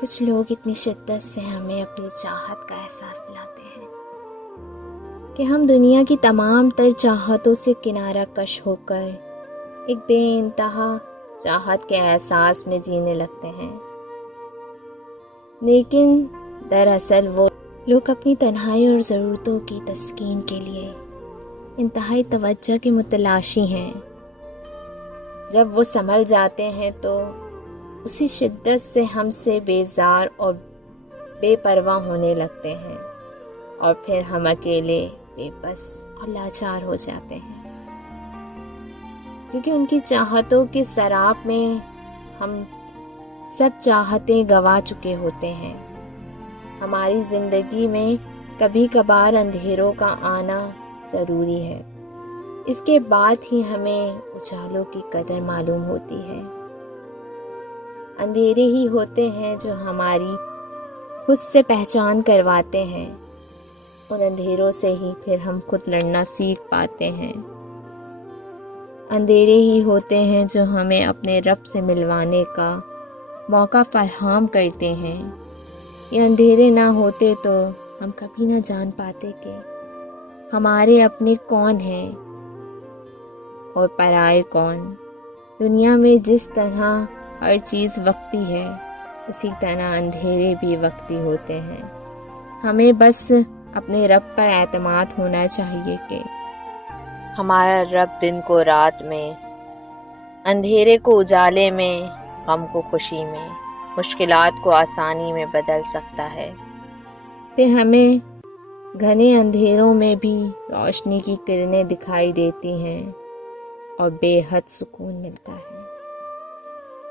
کچھ لوگ اتنی شدت سے ہمیں اپنی چاہت کا احساس دلاتے ہیں کہ ہم دنیا کی تمام تر چاہتوں سے کنارہ کش ہو کر ایک بے انتہا چاہت کے احساس میں جینے لگتے ہیں، لیکن دراصل وہ لوگ اپنی تنہائی اور ضرورتوں کی تسکین کے لیے انتہائی توجہ کے متلاشی ہیں۔ جب وہ سنبھل جاتے ہیں تو اسی شدت سے ہم سے بیزار اور بے پرواہ ہونے لگتے ہیں، اور پھر ہم اکیلے، بے بس اور لاچار ہو جاتے ہیں، کیونکہ ان کی چاہتوں کے سراب میں ہم سب چاہتیں گوا چکے ہوتے ہیں۔ ہماری زندگی میں کبھی کبھار اندھیروں کا آنا ضروری ہے، اس کے بعد ہی ہمیں اجالوں کی قدر معلوم ہوتی ہے۔ اندھیرے ہی ہوتے ہیں جو ہماری خود سے پہچان کرواتے ہیں، ان اندھیروں سے ہی پھر ہم خود لڑنا سیکھ پاتے ہیں۔ اندھیرے ہی ہوتے ہیں جو ہمیں اپنے رب سے ملوانے کا موقع فراہم کرتے ہیں۔ یہ اندھیرے نہ ہوتے تو ہم کبھی نہ جان پاتے کہ ہمارے اپنے کون ہیں اور پرائے کون۔ دنیا میں جس طرح ہر چیز وقتی ہے، اسی طرح اندھیرے بھی وقتی ہوتے ہیں۔ ہمیں بس اپنے رب پر اعتماد ہونا چاہیے کہ ہمارا رب دن کو رات میں، اندھیرے کو اجالے میں، غم کو خوشی میں، مشکلات کو آسانی میں بدل سکتا ہے۔ پھر ہمیں گھنے اندھیروں میں بھی روشنی کی کرنیں دکھائی دیتی ہیں اور بے حد سکون ملتا ہے۔